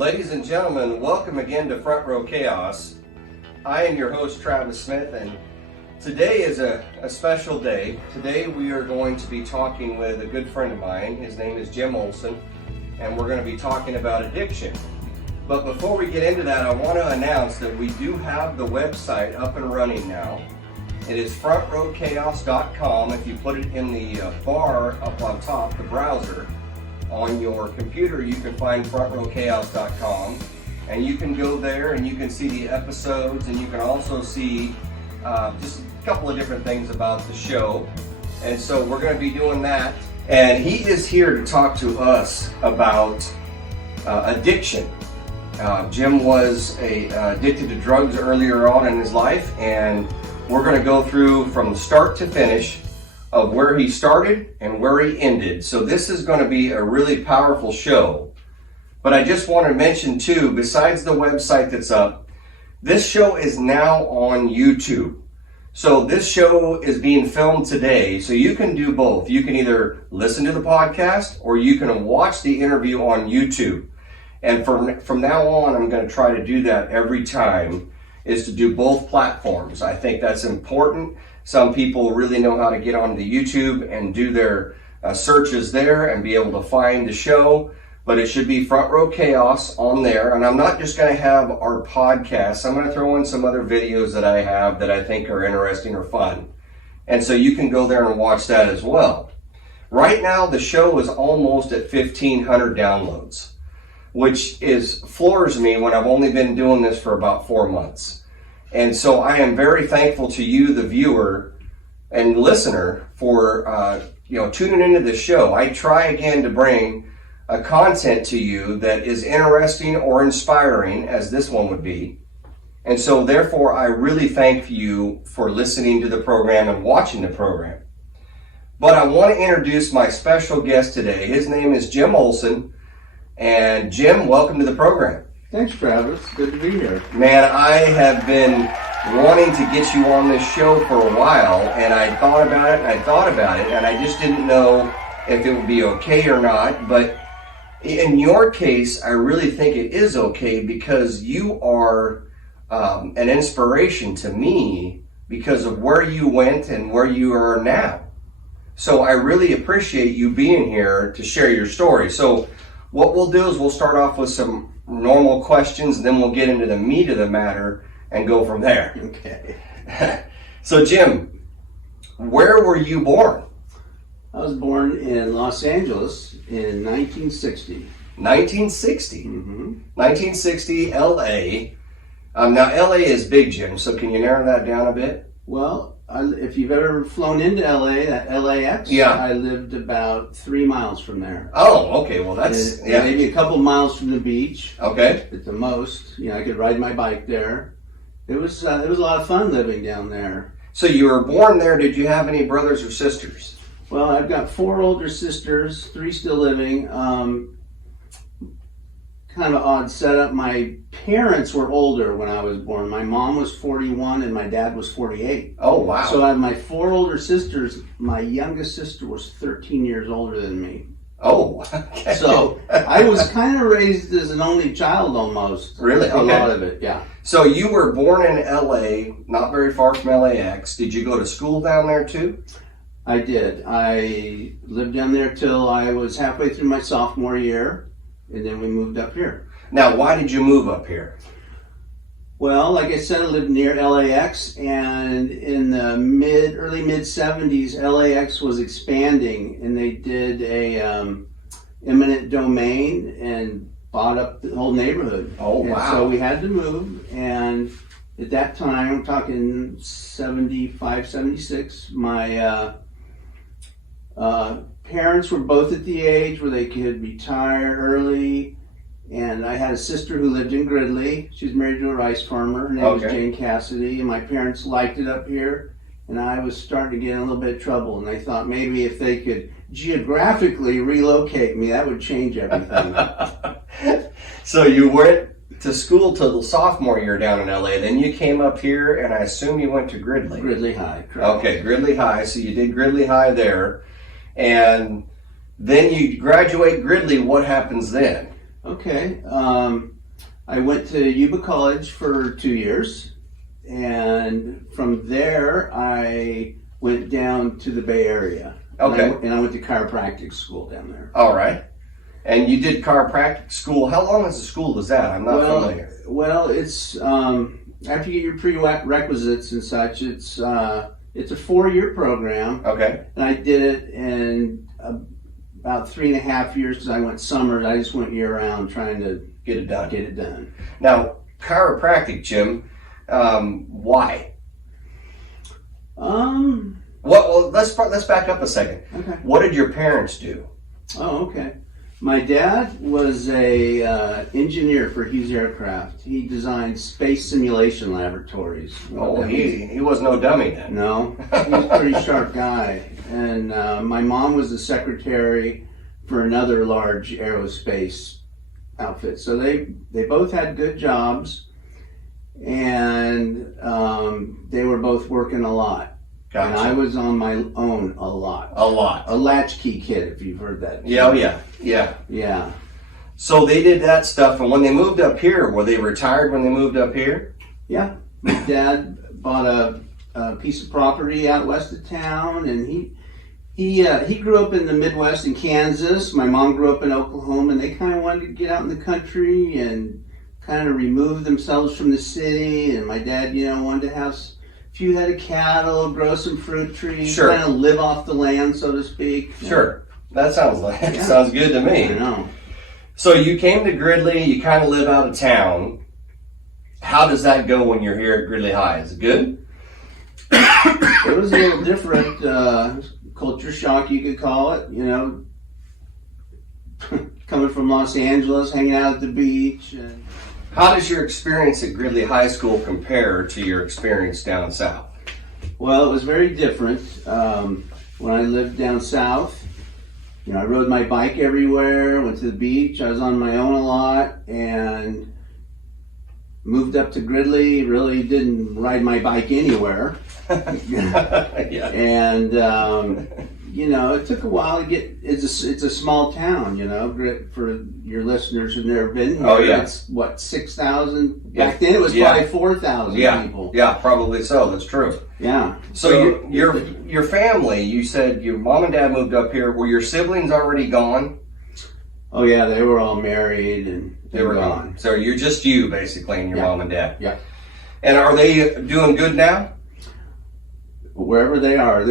Ladies and gentlemen, welcome again to Front Row Chaos. I am your host, Travis Smith, and today is a special day. Today we are going to be talking with a good friend of mine. His name is Jim Olson, and we're going to be talking about addiction. But before we get into that, I want to announce that we do have the website up and running now. It is frontrowchaos.com. If you put it in the bar up on top, the browser, on your computer, you can find frontrowchaos.com, and you can go there and you can see the episodes, and you can also see just a couple of different things about the show. And so we're going to be doing that, and he is here to talk to us about addiction. Jim was addicted to drugs earlier on in his life, and we're going to go through from start to finish of where he started and where he ended. So this is going to be a really powerful show. But I just want to mention too, besides the website that's up, this show is now on YouTube. So this show is being filmed today, so you can do both. You can either listen to the podcast or you can watch the interview on YouTube. And from now on, I'm going to try to do that every time, is to do both platforms. I think that's important. Some people really know how to get onto the YouTube and do their searches there and be able to find the show, but it should be Front Row Chaos on there. And I'm not just going to have our podcast. I'm going to throw in some other videos that I have that I think are interesting or fun. And so you can go there and watch that as well. Right now, the show is almost at 1,500 downloads, which floors me when I've only been doing this for about 4 months. And so I am very thankful to you, the viewer and listener, for tuning into the show. I try again to bring a content to you that is interesting or inspiring, as this one would be. And so therefore, I really thank you for listening to the program and watching the program. But I want to introduce my special guest today. His name is Jim Olson. And Jim, welcome to the program. Thanks, Travis. Good to be here. Man, I have been wanting to get you on this show for a while, and I thought about it, and I just didn't know if it would be okay or not. But in your case, I really think it is okay, because you are an inspiration to me because of where you went and where you are now. So I really appreciate you being here to share your story. So what we'll do is we'll start off with some normal questions, and then we'll get into the meat of the matter and go from there. Okay. So Jim, where were you born? I was born in Los Angeles in 1960. 1960? Mm-hmm. 1960, LA. Now LA is big, Jim, so can you narrow that down a bit? Well, if you've ever flown into LA, that LAX, yeah. I lived about 3 miles from there. Oh, okay. Well, that's maybe a couple miles from the beach. Okay. At the most, I could ride my bike there. It was a lot of fun living down there. So you were born there. Did you have any brothers or sisters? Well, I've got 4 older sisters, 3 still living. Kind of odd setup. My parents were older when I was born. My mom was 41 and my dad was 48. Oh, wow. So I have my 4 older sisters. My youngest sister was 13 years older than me. Oh, okay. So I was kind of raised as an only child almost. Really? A lot of it, yeah. So you were born in LA, not very far from LAX. Did you go to school down there too? I did. I lived down there till I was halfway through my sophomore year. And then we moved up here. Now, why did you move up here? Well, like I said, I lived near LAX, and in the early mid 70s, LAX was expanding, and they did a eminent domain and bought up the whole neighborhood. Oh, wow. And so we had to move, and at that time, I'm talking 75, 76, my parents were both at the age where they could retire early, and I had a sister who lived in Gridley. She's married to a rice farmer. Her name was Jane Cassidy, and my parents liked it up here, and I was starting to get in a little bit of trouble, and they thought maybe if they could geographically relocate me, that would change everything. So you went to school till the sophomore year down in LA, then you came up here, and I assume you went to Gridley. Gridley High, correct. Okay, Gridley High. So you did Gridley High there. And then you graduate Gridley, what happens then? Okay. I went to Yuba College for 2 years, and from there I went down to the Bay Area. Okay. And I went to chiropractic school down there. All right. And you did chiropractic school. How long is the school is that? I'm not familiar. Well, it's after you get your prerequisites and such, it's a 4-year program. Okay. And I did it in about 3.5 years because I went summers. I just went year round trying to Get it done. Now, chiropractic, Jim, why? Well, let's back up a second. Okay. What did your parents do? Oh, okay. My dad was a engineer for Hughes Aircraft. He designed space simulation laboratories. Oh, he was no dummy then. No, he was a pretty sharp guy. And my mom was the secretary for another large aerospace outfit. So they both had good jobs, and they were both working a lot. Gotcha. And I was on my own a lot. A latchkey kid, if you've heard that. Yeah. So they did that stuff, and when they moved up here, were they retired when they moved up here? Yeah. My dad bought a piece of property out west of town, and he grew up in the Midwest in Kansas. My mom grew up in Oklahoma, and they kind of wanted to get out in the country and kind of remove themselves from the city. And my dad, wanted to have a few head of cattle, grow some fruit trees, Sure. kind of live off the land, so to speak. Sure. That sounds good to me. I know. So you came to Gridley, you kind of live out of town. How does that go when you're here at Gridley High? Is it good? It was a little different. Culture shock, you could call it, coming from Los Angeles, hanging out at the beach. And How does your experience at Gridley High School compare to your experience down south? Well, it was very different. When I lived down south, I rode my bike everywhere, went to the beach, I was on my own a lot, and moved up to Gridley, really didn't ride my bike anywhere. Yeah. And it took a while to get. It's a small town, For your listeners who've never been here, Oh yeah. It's what 6,000. Back then it was probably 4,000 people. Yeah, probably so. That's true. Yeah. So your family, you said your mom and dad moved up here. Were your siblings already gone? Oh yeah, they were all married and They were gone. So you're just you basically and your mom and dad. Yeah. And are they doing good now? Wherever they are,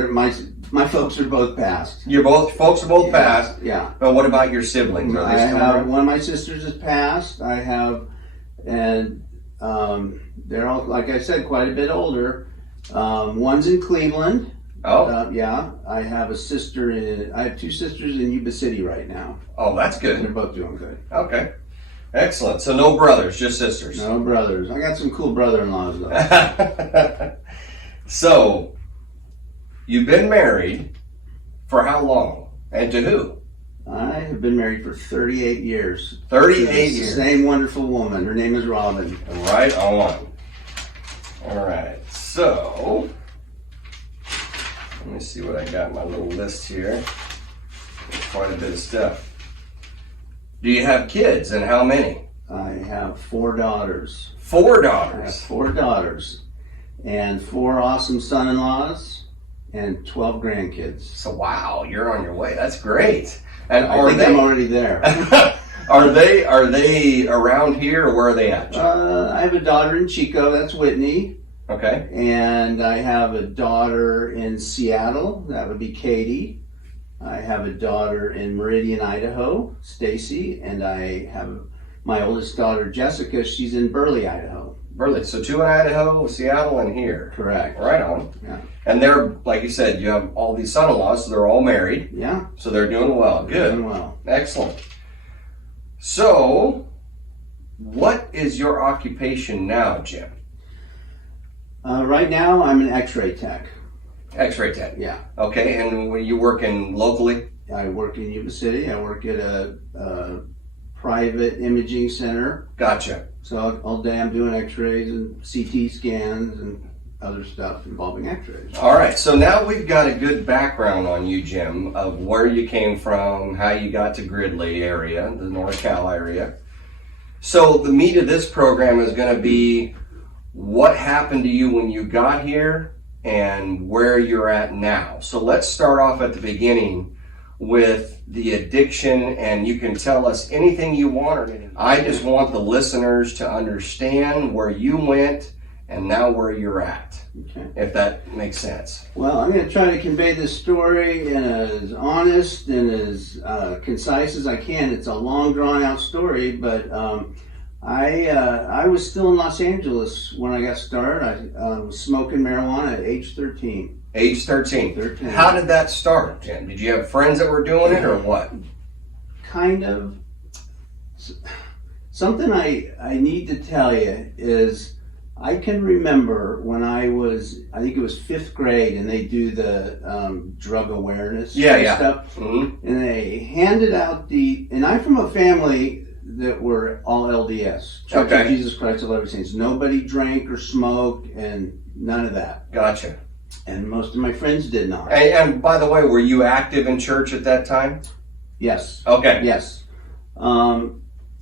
my folks are both passed. Folks are both passed. Yeah. But what about your siblings? Are I they still have around? one of my sisters is passed. I have, and they're all, like I said, quite a bit older. One's in Cleveland. Oh. Yeah. I have I have 2 sisters in Yuba City right now. Oh, that's good. They're both doing good. Okay. Excellent. So no brothers, just sisters. No brothers. I got some cool brother-in-laws though. So, you've been married for how long? And to who? I have been married for 38 years. 38 years. Same wonderful woman. Her name is Robin. Right on. All right. So, let me see what I got in my little list here. Quite a bit of stuff. Do you have kids, and how many? I have 4 daughters. 4 I have daughters. 4 daughters. And 4 awesome son-in-laws. And 12 grandkids. So wow, you're on your way. That's great. And I think I'm already there. Are they around here, or where are they at? I have a daughter in Chico. That's Whitney. Okay. And I have a daughter in Seattle. That would be Katie. I have a daughter in Meridian, Idaho, Stacy. And I have my oldest daughter, Jessica. She's in Burley, Idaho. Burley. So 2 in Idaho, Seattle, and here. Correct. Right on. Yeah. And they're, like you said, you have all these son-in-laws, so they're all married. Yeah. So they're doing well. Good. Doing well. Excellent. So, what is your occupation now, Jim? Right now, I'm an X-ray tech. X-ray tech. Yeah. Okay, and were you working locally? I work in Yuba City. I work at a private imaging center. Gotcha. So all day I'm doing X-rays and CT scans and other stuff involving x-rays. All right, so now we've got a good background on you, Jim, of where you came from, how you got to Gridley area, the North Cal area. So the meat of this program is going to be what happened to you when you got here and where you're at now. So let's start off at the beginning with the addiction, and you can tell us anything you want. I just want the listeners to understand where you went and now where you're at, okay, if that makes sense. Well, I'm going to try to convey this story in as honest and as concise as I can. It's a long, drawn-out story, but I was still in Los Angeles when I got started. I was smoking marijuana at age 13. Age 13. 13. How did that start, Jim? Did you have friends that were doing it, or what? Kind of. Something I need to tell you is I can remember when I think it was 5th grade, and they do the drug awareness stuff. Mm-hmm. And they handed out and I'm from a family that were all LDS, Church of Jesus Christ of Latter-day Saints. Nobody drank or smoked, and none of that. Gotcha. And most of my friends did not. And by the way, were you active in church at that time? Yes. Okay. Yes.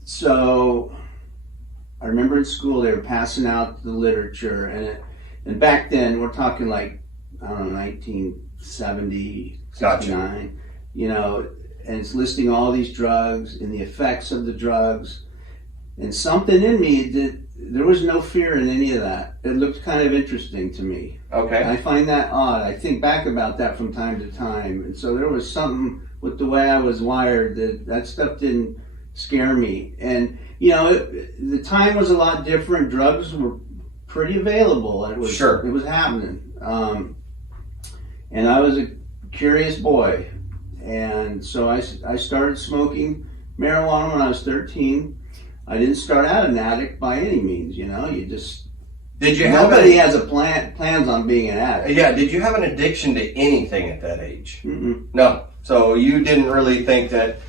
So I remember in school they were passing out the literature, and back then we're talking like, I don't know, 1970, 69, you know, and it's listing all these drugs and the effects of the drugs, and something in me there was no fear in any of that. It looked kind of interesting to me. Okay. I find that odd. I think back about that from time to time, and so there was something with the way I was wired that stuff didn't scare me. And you know, the time was a lot different. Drugs were pretty available. It was happening, and I was a curious boy, and so I started smoking marijuana when I was 13. I didn't start out an addict by any means. You know, nobody has plans on being an addict. Yeah. Did you have an addiction to anything at that age? Mm-mm. No. So you didn't really think that,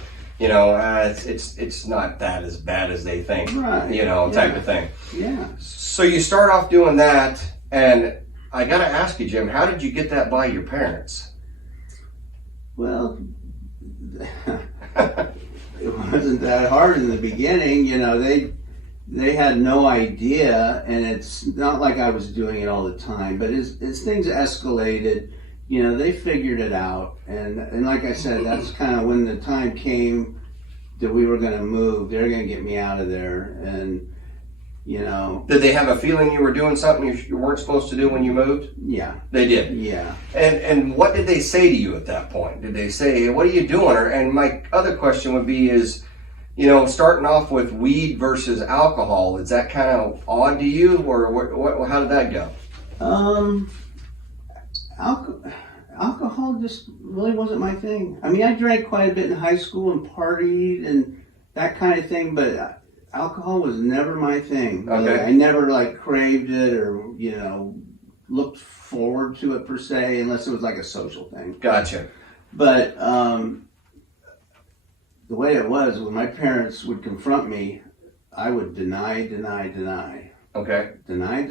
you know, it's not that as bad as they think, right? You know, type of thing. Yeah. So you start off doing that, and I got to ask you, Jim, how did you get that by your parents? Well, it wasn't that hard in the beginning. You know, they had no idea, and it's not like I was doing it all the time. But as things escalated, you know, they figured it out, and like I said, that's kind of when the time came that we were going to move. They're going to get me out of there, and you know. Did they have a feeling you were doing something you weren't supposed to do when you moved? Yeah, they did. Yeah. And what did they say to you at that point? Did they say, "What are you doing?" And my other question would be is, you know, starting off with weed versus alcohol, is that kind of odd to you, or how did that go? Alcohol just really wasn't my thing. I mean, I drank quite a bit in high school and partied and that kind of thing, but alcohol was never my thing. Okay. I never like craved it or, you know, looked forward to it per se, unless it was like a social thing. Gotcha. But the way it was, when my parents would confront me, I would deny. Okay. Deny.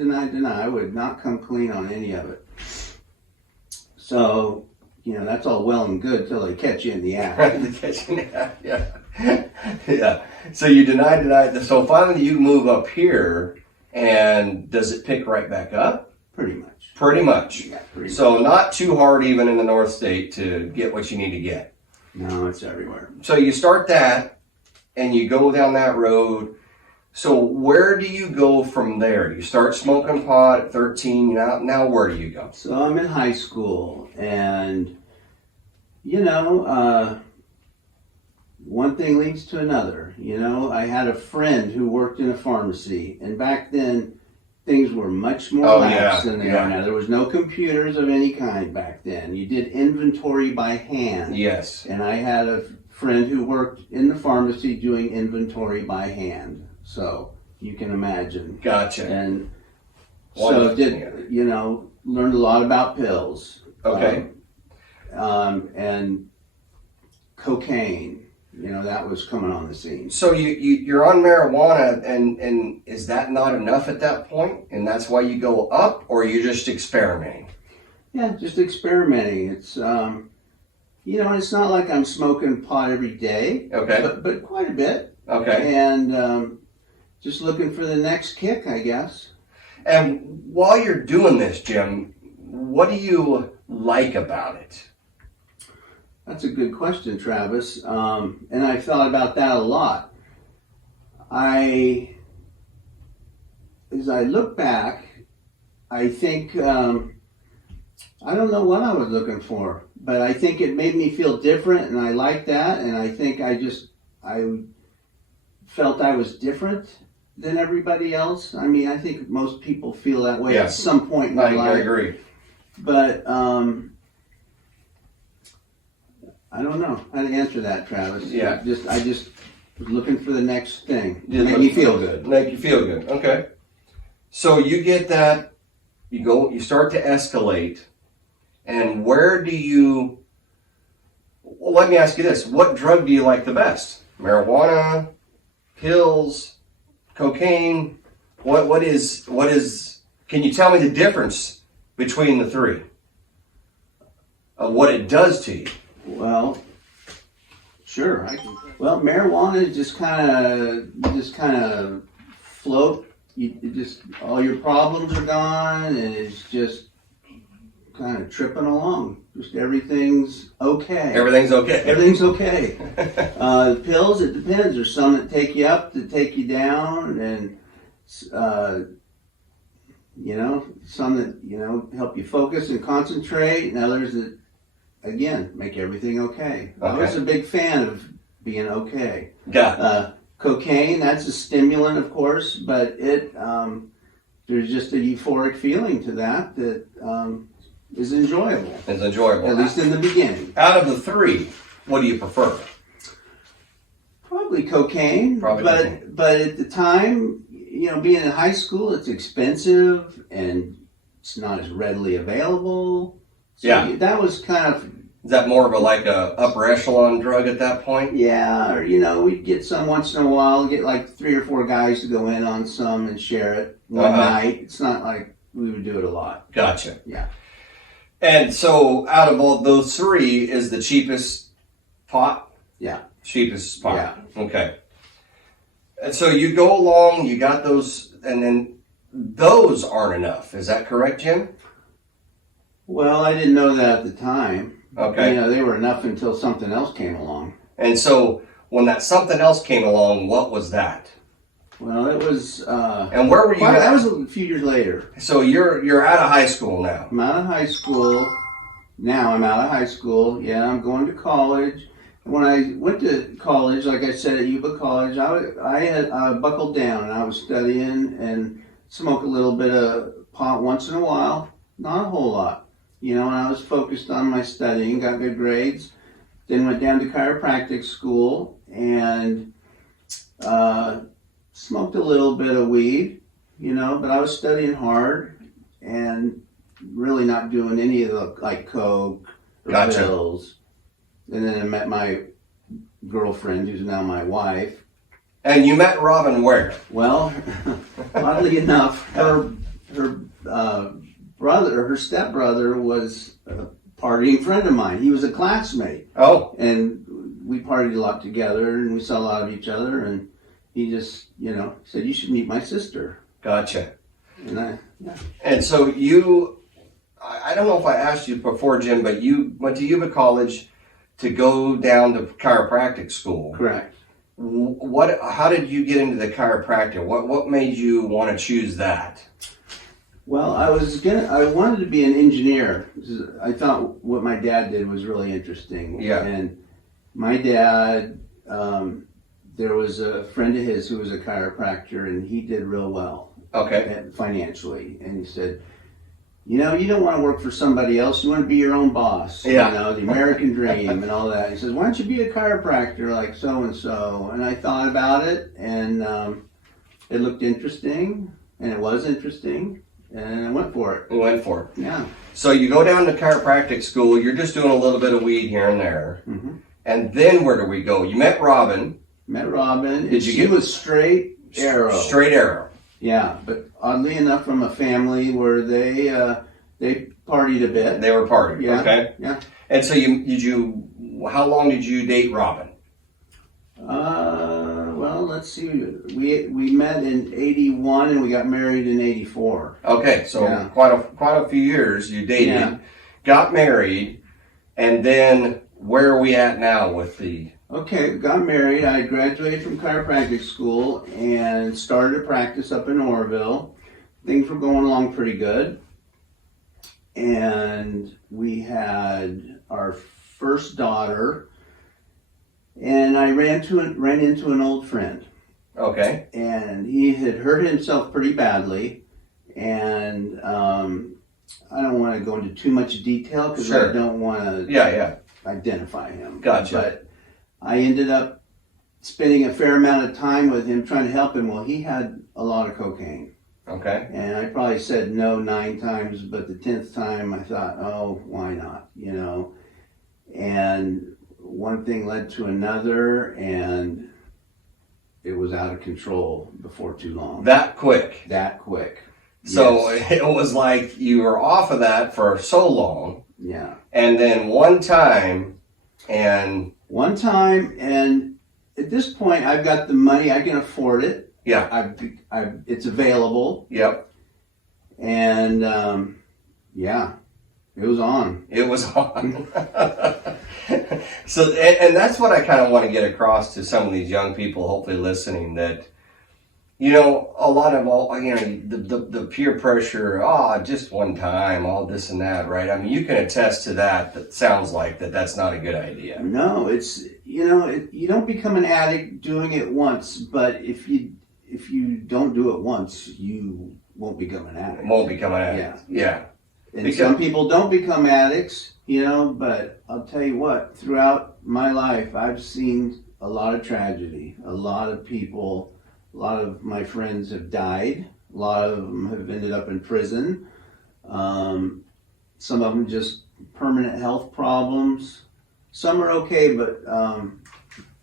I would not come clean on any of it. So, you know, that's all well and good till they catch you in the act. Right, they catch you in the act, yeah. Yeah. So you deny. So finally you move up here, and does it pick right back up? Pretty much. Pretty much. Yeah, pretty so much. Not too hard even in the North State to get what you need to get. No, it's everywhere. So you start that, and you go down that road. So where do you go from there? You start smoking pot at 13. Now where do you go? So I'm in high school, and you know, one thing leads to another. You know, I had a friend who worked in a pharmacy, and back then things were much more lax than they are now. There was no computers of any kind back then. You did inventory by hand. Yes. And I had a friend who worked in the pharmacy doing inventory by hand. So you can imagine. Gotcha. And so you know, learned a lot about pills. Okay. And cocaine. that was coming on the scene. So you're on marijuana, and is that not enough at that point? And that's why you go up, or you're just experimenting? Yeah, just experimenting. It's it's not like I'm smoking pot every day. Okay. But quite a bit. Okay. And just looking for the next kick, I guess. And while you're doing this, Jim, what do you like about it? That's a good question, Travis. And I've thought about that a lot. As I look back, I think, I don't know what I was looking for, but I think it made me feel different, and I like that. And I think I felt I was different than everybody else. I mean, I think most people feel that way at some point in their life. I agree. But I don't know how to answer that, Travis. Yeah. I just was looking for the next thing to Just make me feel good. Make you feel good. Okay. So you get that, you start to escalate, and where do you, well, let me ask you this. What drug do you like the best? Marijuana, pills, cocaine? What is, can you tell me the difference between the three? Of what it does to you? Well, sure. Well, marijuana just kind of float. All your problems are gone, and it's just kind of tripping along. Just everything's okay. Everything's okay. Everything's okay. The pills, it depends. There's some that take you up, that take you down, and some that help you focus and concentrate, and others that, again, make everything okay. I was a big fan of being okay. Got it. Cocaine, that's a stimulant, of course, but there's just a euphoric feeling to that is enjoyable. It's enjoyable. At least in the beginning. Out of the three, what do you prefer? Probably cocaine. But at the time, being in high school, it's expensive and it's not as readily available. So that was kind of... Is that more of a upper echelon drug at that point? Yeah, or we'd get some once in a while, get like 3 or 4 guys to go in on some and share it one night. It's not like we would do it a lot. Gotcha. Yeah. And so out of all those three is the cheapest pot? Yeah. Cheapest pot. Yeah. Okay. And so you go along, you got those, and then those aren't enough. Is that correct, Jim? Well, I didn't know that at the time. Okay. They were enough until something else came along. And so when that something else came along, what was that? Well, it was... and where were you at? That was a few years later. So you're out of high school now. I'm out of high school. Now I'm out of high school. Yeah, I'm going to college. When I went to college, like I said, at Yuba College, I had buckled down and I was studying and smoked a little bit of pot once in a while. Not a whole lot. And I was focused on my studying, got good grades. Then went down to chiropractic school and smoked a little bit of weed, but I was studying hard and really not doing any of the coke or pills. And then I met my girlfriend, who's now my wife. And you met Robin where? Well, oddly enough, her stepbrother was a partying friend of mine. He was a classmate. Oh. And we partied a lot together, and we saw a lot of each other, and he just, said, you should meet my sister. Gotcha. And And so I don't know if I asked you before, Jim, but you went to Yuba College to go down to chiropractic school. Correct. How did you get into the chiropractic? What made you want to choose that? Well, I wanted to be an engineer. I thought what my dad did was really interesting. Yeah. And my dad, there was a friend of his who was a chiropractor, and he did real well. Okay. Financially. And he said, you don't want to work for somebody else. You want to be your own boss. Yeah. The American dream and all that. He says, why don't you be a chiropractor like so-and-so? And I thought about it, and it looked interesting, and it was interesting. And I went for it. You went for it. Yeah. So you go down to chiropractic school. You're just doing a little bit of weed here and there. Mm-hmm. And then where do we go? You met Robin. Met Robin. Did you She was straight arrow. Straight arrow. Yeah, but oddly enough, from a family where they partied a bit. They were partying. Yeah. Okay. Yeah. And so how long did you date Robin? Well, let's see. We met in 81 and we got married in 84. Okay, so Yeah. quite a few years you dated, Yeah. got married, and then where are we at now with the? Okay, got married. I graduated from chiropractic school and started to practice up in Oroville. Things were going along pretty good. And we had our first daughter, and I ran into an old friend. Okay. And he had hurt himself pretty badly. And I don't want to go into too much detail because Sure. I don't want to Yeah. identify him. Gotcha. But I ended up spending a fair amount of time with him trying to help him. Well, he had a lot of cocaine. Okay. And I probably said no 9 times, but the 10th time I thought, oh, why not? And one thing led to another, and it was out of control before too long. That quick. That quick. So Yes. it was like you were off of that for so long, Yeah. and then one time, and One time, and at this point, I've got the money. I can afford it. yeah, It's available. yep, And yeah, it was on. it was on. So, and that's what I kind of want to get across to some of these young people, hopefully listening, that, a lot of the peer pressure, just one time, all this and that, right? I mean, you can attest to that. That sounds like that's not a good idea. No, it's you don't become an addict doing it once, but if you don't do it once, you won't become an addict. It won't become an addict. Yeah. And Because- some people don't become addicts, but I'll tell you what, throughout my life, I've seen a lot of tragedy. A lot of people, a lot of my friends have died. A lot of them have ended up in prison. Some of them just permanent health problems. Some are okay, but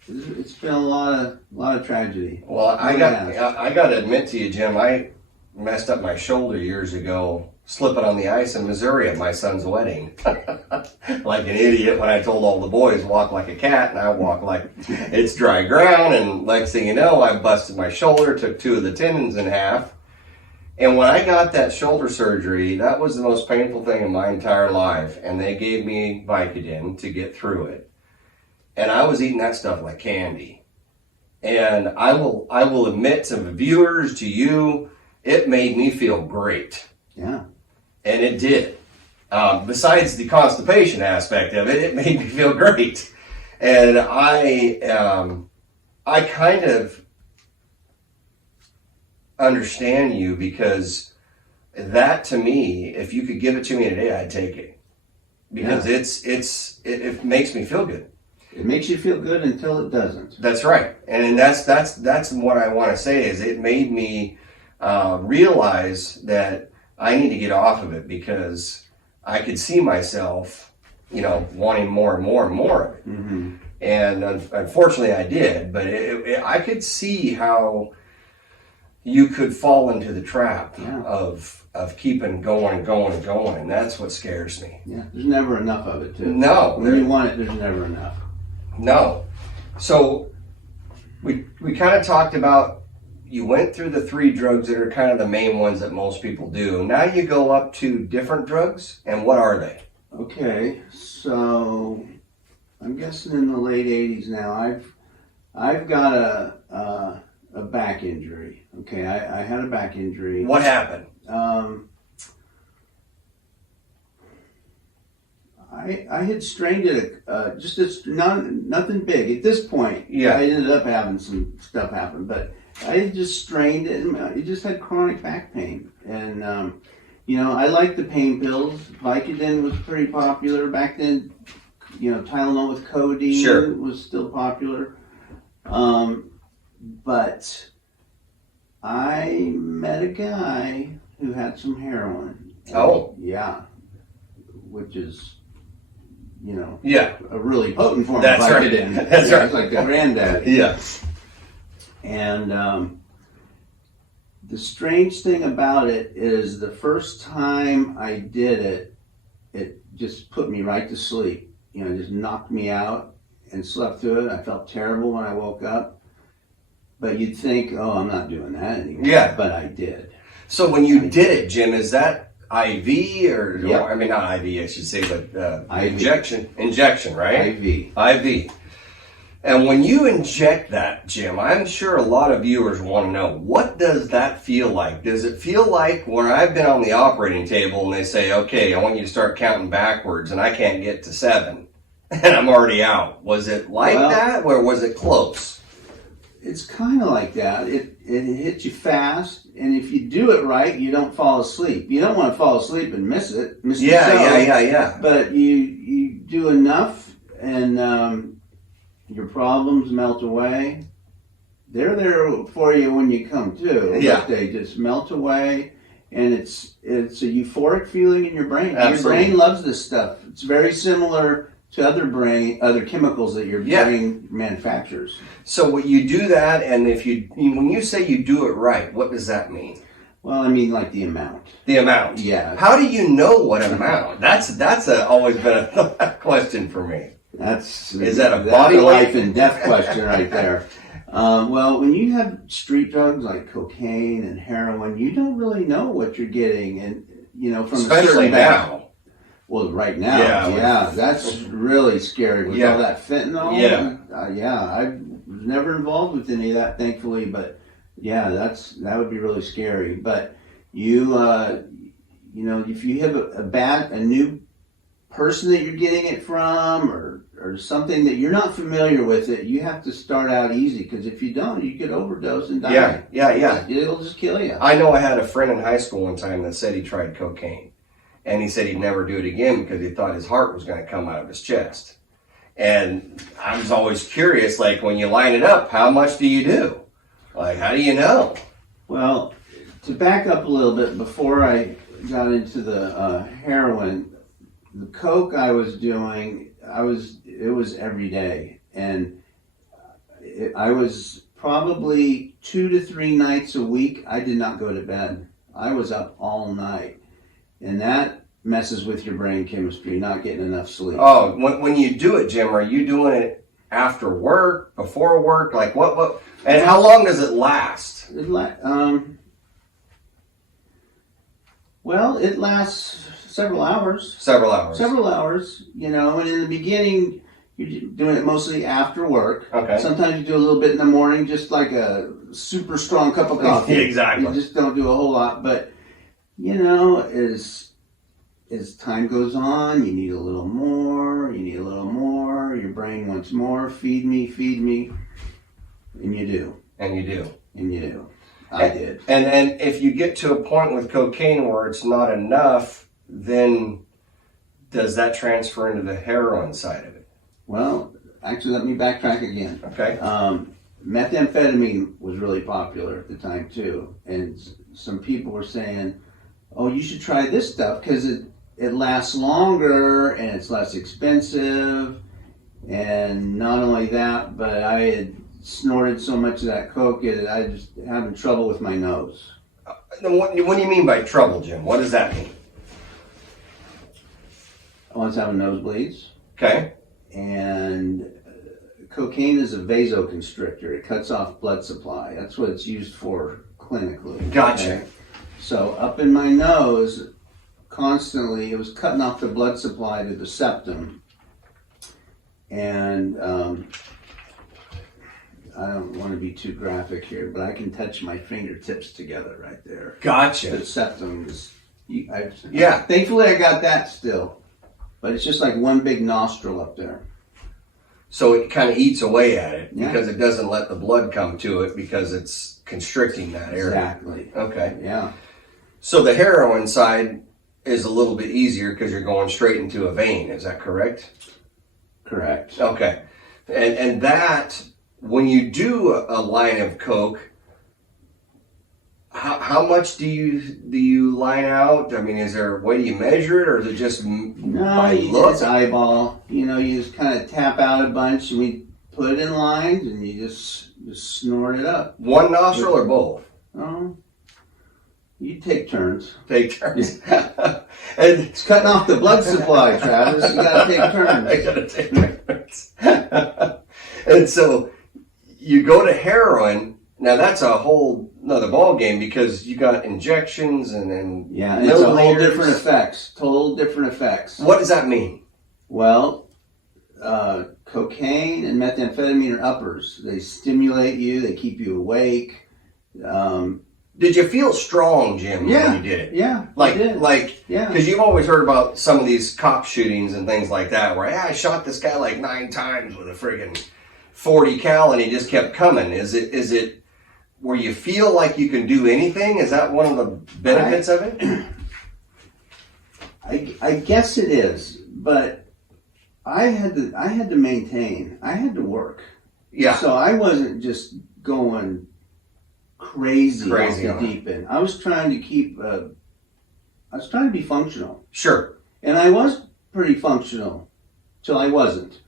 it's been a lot of tragedy. Well, I got to admit to you, Jim, I messed up my shoulder years ago slipping on the ice in Missouri at my son's wedding. Like an idiot when I told all the boys walk like a cat, and I walk like it's dry ground, and next thing you know, I busted my shoulder, took 2 of the tendons in half. And when I got that shoulder surgery, that was the most painful thing in my entire life, and they gave me Vicodin to get through it. And I was eating that stuff like candy. And I will admit to the viewers, to you, it made me feel great. Yeah. And it did. Besides the constipation aspect of it, it made me feel great. And I kind of understand you, because that, to me, if you could give it to me today, I'd take it. Because it makes me feel good. It makes you feel good until it doesn't. That's right. And that's what I want to say, is it made me realize that I need to get off of it, because I could see myself, wanting more and more and more of it. Mm-hmm. And unfortunately I did, but I could see how you could fall into the trap of keeping going and going and going. And that's what scares me. Yeah, there's never enough of it, too. No. When you want it, there's never enough. No. So we kind of talked about, you went through the 3 drugs that are kind of the main ones that most people do. Now you go up to different drugs, and what are they? Okay, so I'm guessing in the late 80s now. I've got a back injury. Okay, I had a back injury. What happened? I had strained it, nothing big. At this point, Yeah. I ended up having some stuff happen, but I had just strained it, and it just had chronic back pain. And, I liked the pain pills. Vicodin was pretty popular back then. Tylenol with codeine was still popular. But I met a guy who had some heroin. Oh. Yeah. Which is a really potent form That's of right. Vicodin. That's right. It's like the granddaddy. Yeah. And the strange thing about it is the first time I did it, it just put me right to sleep. Just knocked me out and slept through it. I felt terrible when I woke up. But you'd think, oh, I'm not doing that anymore. Yeah. But I did. So when you did it, Jim, is that IV or Yep. I mean, not IV, I should say, but IV. injection, right? IV. IV. And when you inject that, Jim, I'm sure a lot of viewers want to know, what does that feel like? Does it feel like when I've been on the operating table and they say, okay, I want you to start counting backwards and I can't get to 7 and I'm already out? Was it like that or was it close? It's kind of like that. It hits you fast, and if you do it right, you don't fall asleep. You don't want to fall asleep and miss it. Yeah. But you do enough, and your problems melt away. They're there for you when you come to. Yeah. But they just melt away, and it's a euphoric feeling in your brain. Absolutely. Your brain loves this stuff. It's very similar to other chemicals that your brain manufactures. So when you do that, and when you say you do it right, what does that mean? Well, I mean like the amount. The amount. Yeah. How do you know what amount? That's always been a question for me. Is that a body weight? Life and death question right there? Well, when you have street drugs like cocaine and heroin, you don't really know what you're getting, and from especially now. Well, right now, that's really scary with all that fentanyl. I was never involved with any of that, thankfully, but that would be really scary. But if you have a new person that you're getting it from, or something that you're not familiar with it, you have to start out easy, because if you don't, you could overdose and die. Yeah. It'll just kill you. I know I had a friend in high school one time that said he tried cocaine. And he said he'd never do it again because he thought his heart was going to come out of his chest. And I was always curious, like, when you line it up, how much do you do? Like, how do you know? Well, to back up a little bit, before I got into the heroin, the coke I was doing, it was every day. And I was probably 2 to 3 nights a week, I did not go to bed. I was up all night. And that messes with your brain chemistry, not getting enough sleep. Oh, when you do it, Jim, are you doing it after work, before work? Like what? And how long does it last? It lasts several hours. Several hours. And in the beginning, you're doing it mostly after work. Okay. Sometimes you do a little bit in the morning, just like a super strong cup of coffee. Exactly. You just don't do a whole lot, but as time goes on, you need a little more, your brain wants more, feed me, and you do. I did. And if you get to a point with cocaine where it's not enough, then does that transfer into the heroin side of it? Well, actually, let me backtrack again. Okay. Methamphetamine was really popular at the time, too, and some people were saying, oh, you should try this stuff because it lasts longer and it's less expensive. And not only that, but I had snorted so much of that coke that I just having trouble with my nose. What do you mean by trouble, Jim? What does that mean? I was having nosebleeds. Okay. And cocaine is a vasoconstrictor. It cuts off blood supply. That's what it's used for clinically. Gotcha. Okay? So up in my nose, constantly, it was cutting off the blood supply to the septum. And I don't want to be too graphic here, but I can touch my fingertips together right there. Gotcha. The septum is, thankfully I got that still. But it's just like one big nostril up there. So it kind of eats away at it because it doesn't let the blood come to it because it's constricting that area. Exactly. Okay. Yeah. So the heroin side is a little bit easier because you're going straight into a vein. Is that correct? Correct. Okay. And that, when you do a line of coke, How much do you line out? I mean, is there a way you measure it, or is it just by look? It's eyeball. You know, you just kind of tap out a bunch, and we put it in lines, and you just snort it up. One nostril or both? Oh, you take turns. Take turns. And it's cutting off the blood supply, Travis. You gotta take turns. I gotta take turns. And so you go to heroin. Now that's a whole another ball game because you got injections and yeah, it's a whole different effects. Total different effects. What does that mean? Well, cocaine and methamphetamine are uppers. They stimulate you. They keep you awake. Did you feel strong, Jim, when you did it? Yeah, yeah. Because you've always heard about some of these cop shootings and things like that, where I shot this guy like 9 times with a friggin' 40 cal, and he just kept coming. Is it where you feel like you can do anything? Is that one of the benefits of it? I guess it is, but I had to maintain. I had to work. Yeah. So I wasn't just going crazy off the deep end. I was trying to keep. I was trying to be functional. Sure. And I was pretty functional till I wasn't.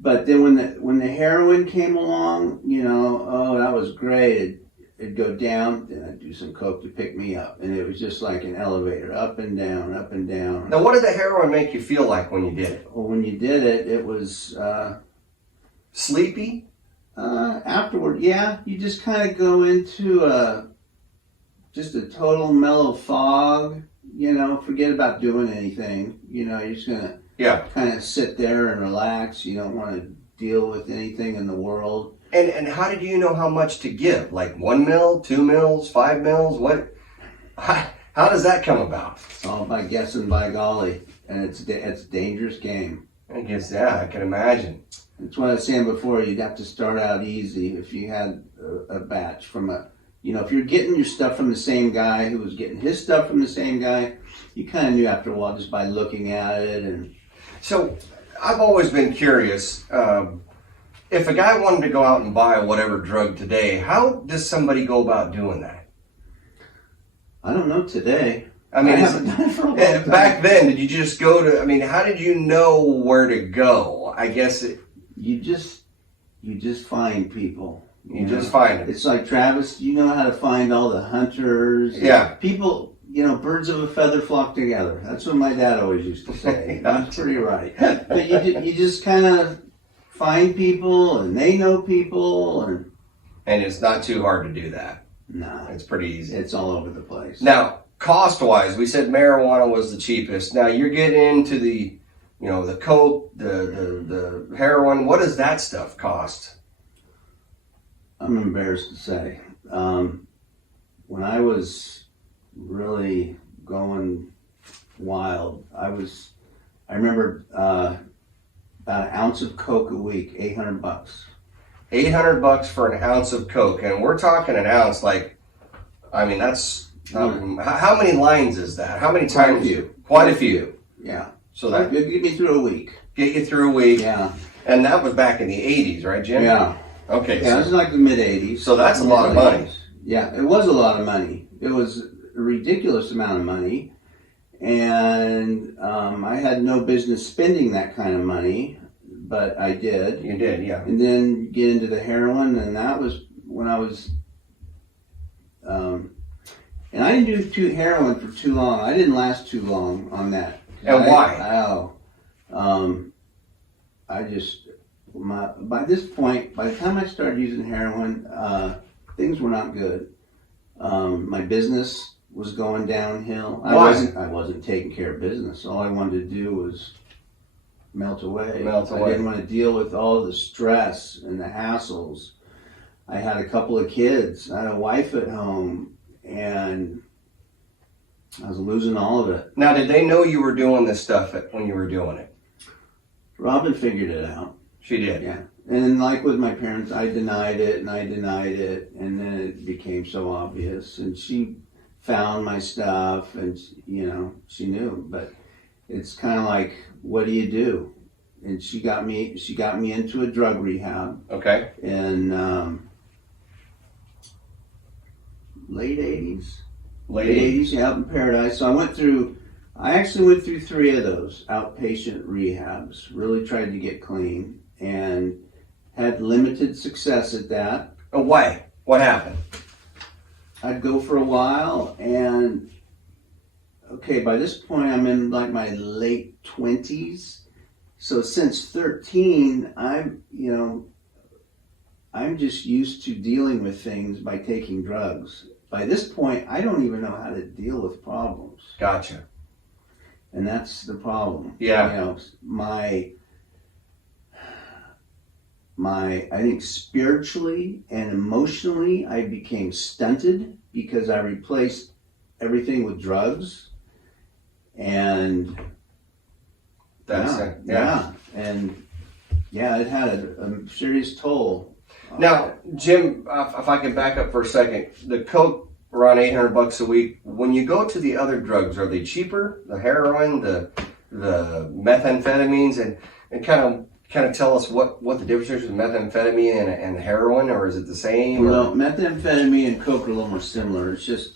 But then when the heroin came along, you know, oh, that was great. It'd go down, then I'd do some coke to pick me up, and it was just like an elevator, up and down, up and down. Now, what did the heroin make you feel like when you did it? Well, when you did it, it was sleepy. Afterward, yeah, you just kind of go into just a total mellow fog. You know, forget about doing anything. You know, you're just gonna kind of sit there and relax. You don't want to deal with anything in the world. And how did you know how much to give? Like 1 mil, 2 mils, 5 mils? What? How does that come about? It's all by guessing, by golly, and it's a dangerous game. I guess, yeah, I can imagine. It's what I was saying before. You'd have to start out easy if you had a batch from if you're getting your stuff from the same guy who was getting his stuff from the same guy, you kind of knew after a while just by looking at it. And so, I've always been curious. If a guy wanted to go out and buy whatever drug today, how does somebody go about doing that? I don't know today. I mean, I haven't done it for a long time. Back then, did you just go to? I mean, how did you know where to go? I guess you just find people. You just find them. It's like, Travis, you know how to find all the hunters. Yeah. People, birds of a feather flock together. That's what my dad always used to say. That's pretty right. But you just kind of find people, and they know people. And it's not too hard to do that. No. It's pretty easy. It's all over the place. Now, cost-wise, we said marijuana was the cheapest. Now, you're getting into the coke, the heroin. What does that stuff cost? I'm embarrassed to say. When I was really going wild, I remember about an ounce of coke a week, $800. $800 for an ounce of coke, and we're talking an ounce. That's how many lines is that? How many times? Quite a few. Yeah. So that get me through a week. Get you through a week. Yeah. And that was back in the 80s, right, Jim? Yeah. Okay. Yeah, it was like the mid-'80s. So that's a lot of money. Yeah, it was a lot of money. It was a ridiculous amount of money. And I had no business spending that kind of money, but I did. You did, yeah. And then get into the heroin, and that was when I was... and I didn't do heroin for too long. I didn't last too long on that. And why? By this point, by the time I started using heroin, things were not good. My business was going downhill. Why? I wasn't taking care of business. All I wanted to do was melt away. I didn't want to deal with all the stress and the hassles. I had a couple of kids. I had a wife at home, and I was losing all of it. Now, did they know you were doing this stuff when you were doing it? Robin figured it out. She did? Yeah. And like with my parents, I denied it, and then it became so obvious. And she found my stuff, and, she knew. But it's kind of like, what do you do? And she got me into a drug rehab. Okay. And late 80s. Late 80s? Yeah, out in Paradise. So I actually went through 3 of those outpatient rehabs. Really tried to get clean and had limited success at that. Oh, why? What happened? I'd go for a while and, okay, by this point I'm in like my late 20s. So since 13, I'm just used to dealing with things by taking drugs. By this point, I don't even know how to deal with problems. Gotcha. And that's the problem. Yeah. You know, I think spiritually and emotionally, I became stunted because I replaced everything with drugs. And yeah. And yeah, it had a serious toll. Now, Jim, if I can back up for a second, the coke around $800 a week. When you go to the other drugs, are they cheaper? The heroin, the methamphetamines, and kind of tell us what the difference is between methamphetamine and heroin, or is it the same? Well, methamphetamine and coke are a little more similar. It's just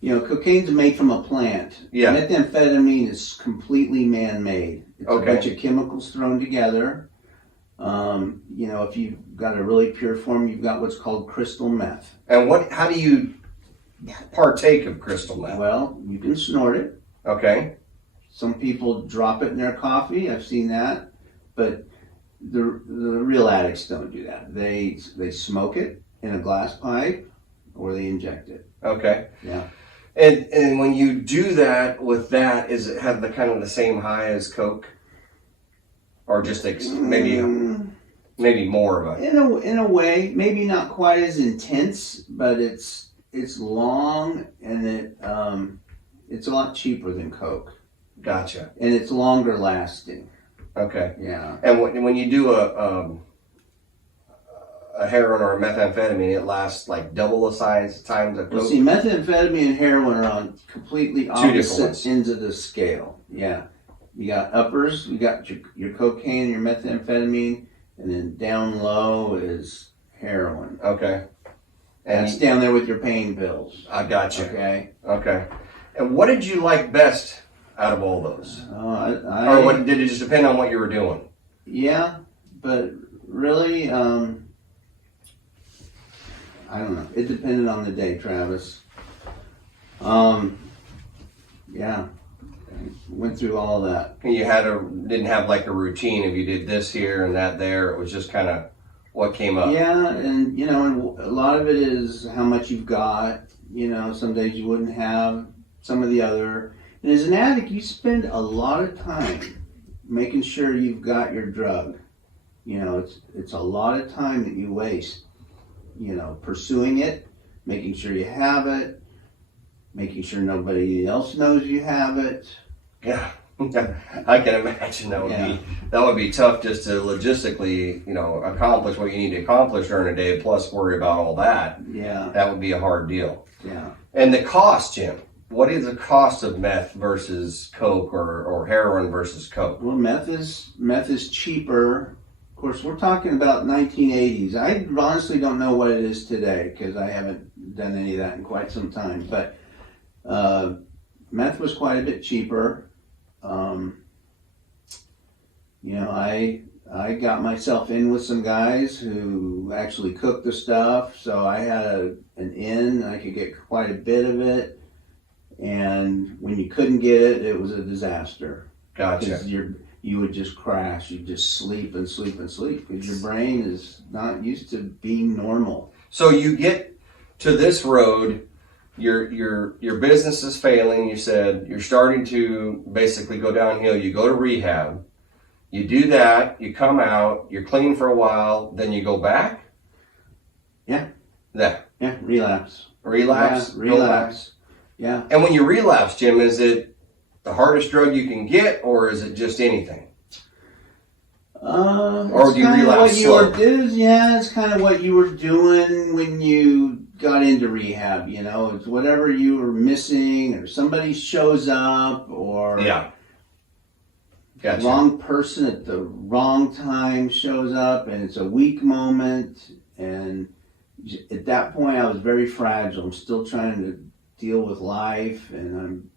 cocaine's made from a plant. Yeah. Methamphetamine is completely man-made. It's Okay. a bunch of chemicals thrown together. If you've got a really pure form, you've got what's called crystal meth. And how do you partake of crystal meth? Well, you can snort it. Okay. Some people drop it in their coffee. I've seen that. But the real addicts don't do that. They smoke it in a glass pipe or they inject it. Okay. Yeah. And when you do that with that, is it have the kind of the same high as coke? Or just maybe more of it. In a way, maybe not quite as intense, but it's long and it's a lot cheaper than coke. Gotcha. And it's longer lasting. Okay. Yeah. And when you do a heroin or a methamphetamine, it lasts like double the size times of coke. Well, see, methamphetamine and heroin are on completely opposite ends of the scale. Yeah. You got uppers, you got your cocaine, your methamphetamine, and then down low is heroin. Okay. And it's down there with your pain pills. I got you. Okay. And what did you like best out of all those? Or what did it just depend on what you were doing? Yeah, but really, I don't know. It depended on the day, Travis. Yeah. Went through all that. And you didn't have like a routine if you did this here and that there. It was just kind of what came up. Yeah, and and a lot of it is how much you've got. Some days you wouldn't have some of the other. And as an addict, you spend a lot of time making sure you've got your drug. It's a lot of time that you waste. Pursuing it, making sure you have it, making sure nobody else knows you have it. Yeah, I can imagine that would be tough just to logistically, accomplish what you need to accomplish during a day, plus worry about all that. Yeah, that would be a hard deal. Yeah. And the cost, Jim. What is the cost of meth versus coke, or heroin versus coke? Well, meth is cheaper. Of course, we're talking about 1980s. I honestly don't know what it is today because I haven't done any of that in quite some time. But meth was quite a bit cheaper. I got myself in with some guys who actually cooked the stuff, so I had an in. I could get quite a bit of it, and when you couldn't get it, it was a disaster. Gotcha. Because you would just crash. You'd just sleep and sleep and sleep because your brain is not used to being normal. So you get to this road. Your business is failing. You said you're starting to basically go downhill. You go to rehab. You do that. You come out. You're clean for a while. Then you go back. Yeah. Yeah. Relapse. Relapse. Yeah, relapse. Yeah. And when you relapse, Jim, is it the hardest drug you can get, or is it just anything? Or do you relapse slow? It's kind of what you were doing when you got into rehab. It's whatever you were missing, or somebody shows up, or Gotcha. wrong person at the wrong time shows up, and it's a weak moment, and At that point, I was very fragile. I'm still trying to deal with life, and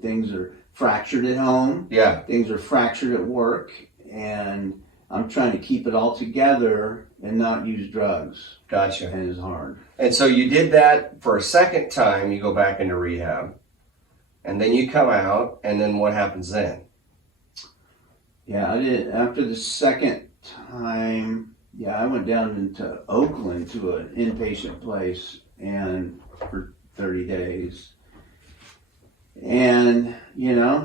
things are fractured at home. Yeah. Things are fractured at work, and I'm trying to keep it all together and not use drugs. Gotcha. And it's hard. And so you did that for a second time. You go back into rehab, and then you come out, and then what happens then? Yeah, I did. After the second time, I went down into Oakland to an inpatient place and for 30 days. And,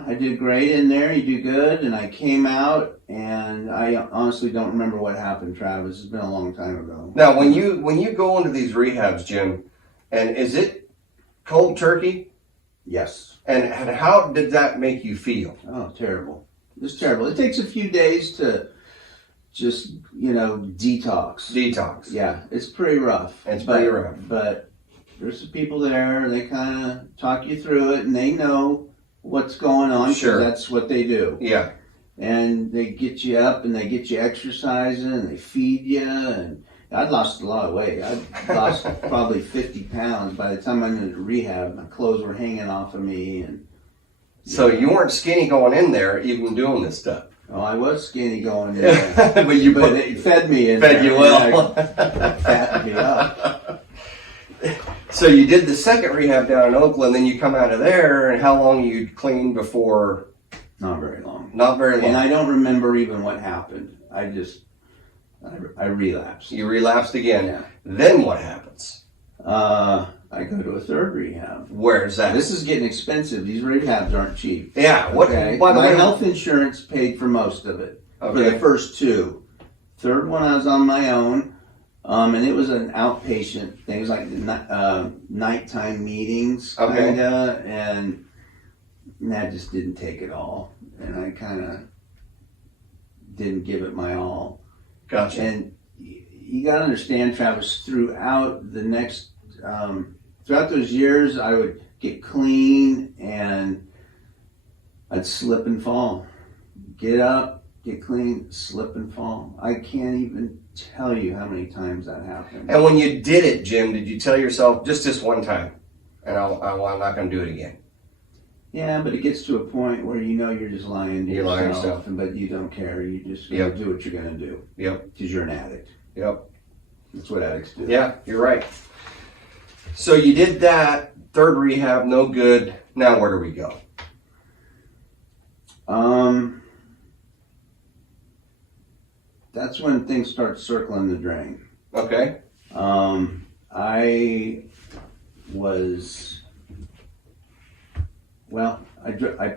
I did great in there. You do good. And I came out, and I honestly don't remember what happened, Travis. It's been a long time ago. Now, when you go into these rehabs, Jim, and is it cold turkey? Yes. And how did that make you feel? Oh, terrible. It's terrible. It takes a few days to just, detox. Detox. Yeah, it's pretty rough. Pretty rough. But there's some people there, they kind of talk you through it, and they know what's going on. Sure. That's what they do. Yeah. And they get you up, and they get you exercising, and they feed you, and I'd lost a lot of weight. I'd lost probably 50 pounds. By the time I went into rehab, my clothes were hanging off of me. And so you weren't skinny going in there, even doing this stuff. Oh, I was skinny going in there. but it fed me in fed there. You well. Fattened me up. So you did the second rehab down in Oakland, then you come out of there, and how long you cleaned before? Not very long. Not very long. And I don't remember even what happened. I relapsed. You relapsed again. Yeah. Then what happens? I go to a third rehab. Where's that? This is getting expensive. These rehabs aren't cheap. Yeah. What? Okay? By the my way, health insurance paid for most of it. Okay. For the first two. Third one I was on my own. And it was an outpatient thing. It was like nighttime meetings, kinda, and that just didn't take it all. And I kind of didn't give it my all. Gotcha. And you got to understand, Travis, throughout those years, I would get clean and I'd slip and fall. Get up, get clean, slip and fall. I can't even tell you how many times that happened. And when you did it, Jim, did you tell yourself, just this one time, and I'm not going to do it again? Yeah, but it gets to a point where you're just lying to yourself, but you don't care. You just do what you're going to do. Yep. Because you're an addict. Yep. That's what addicts do. Yeah, you're right. So you did that, third rehab, no good. Now where do we go? That's when things start circling the drain. Okay. I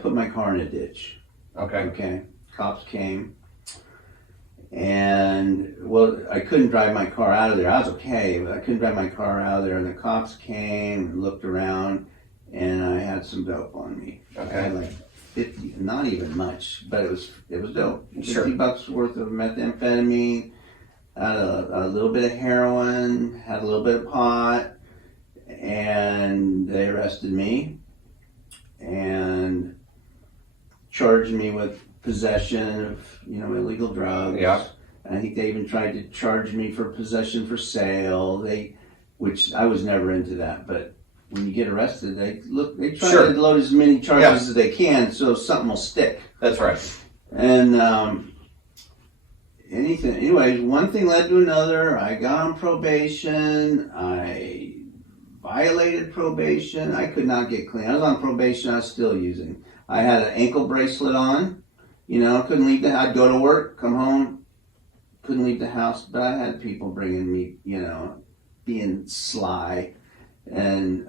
put my car in a ditch. Okay. Cops came. And, I couldn't drive my car out of there. I was okay, but I couldn't drive my car out of there. And the cops came and looked around, and I had some dope on me. Okay. I had like 50, not even much, but it was dope. Sure. $50 worth of methamphetamine, had a little bit of heroin, had a little bit of pot, and they arrested me and charged me with possession of, illegal drugs. Yeah. And I think they even tried to charge me for possession for sale. Which I was never into that, but when you get arrested, they try Sure. to load as many charges as they can so something will stick. That's right. And anyways, one thing led to another. I got on probation. I violated probation. I could not get clean. I was on probation. I was still using. I had an ankle bracelet on. Couldn't leave the house. I'd go to work, come home, couldn't leave the house. But I had people bringing me, being sly. And,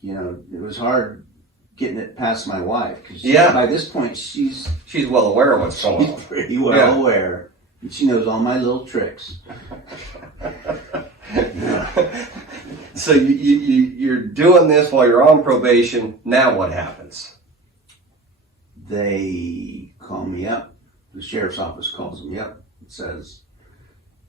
it was hard getting it past my wife. Cause by this point, she's well aware of what's going on. Pretty well aware. And she knows all my little tricks. So you're doing this while you're on probation. Now what happens? They call me up. The sheriff's office calls me up and says,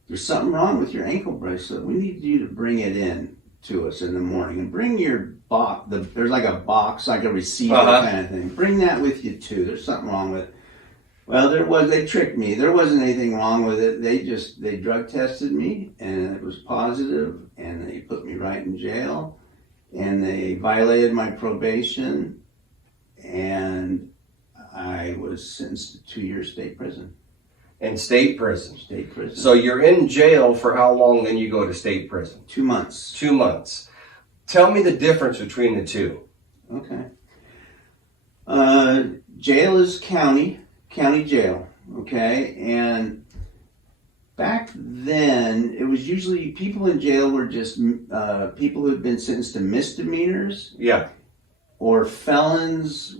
"There's something wrong with your ankle bracelet. We need you to bring it in to us in the morning. And bring your box. There's like a box, like a receiver kind of thing. Bring that with you too. There's something wrong with it." Well, they tricked me. There wasn't anything wrong with it. They drug tested me and it was positive, and they put me right in jail, and they violated my probation, and I was sentenced to 2-year state prison. In state prison? State prison. So you're in jail for how long, then you go to state prison? 2 months. 2 months. Tell me the difference between the two. Okay. Jail is county jail, okay? And back then, it was usually people in jail were just people who had been sentenced to misdemeanors. Yeah. Or felons,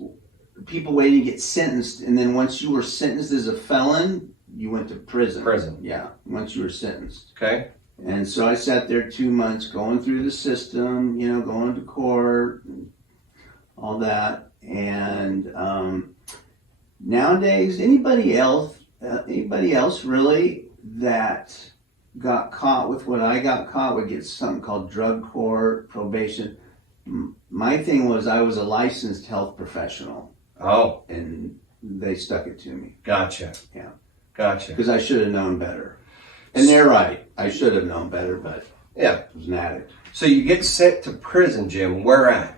people waiting to get sentenced, and then once you were sentenced as a felon, you went to prison. Prison. Yeah, once you were sentenced. Okay. And so I sat there 2 months going through the system, going to court, and all that. And nowadays, anybody else really that got caught with what I got caught would get something called drug court, probation. My thing was I was a licensed health professional. Oh. And they stuck it to me. Gotcha. Yeah. Gotcha. Because I should have known better. And they're right. I should have known better, but yeah, I was an addict. So you get sent to prison, Jim. Where at?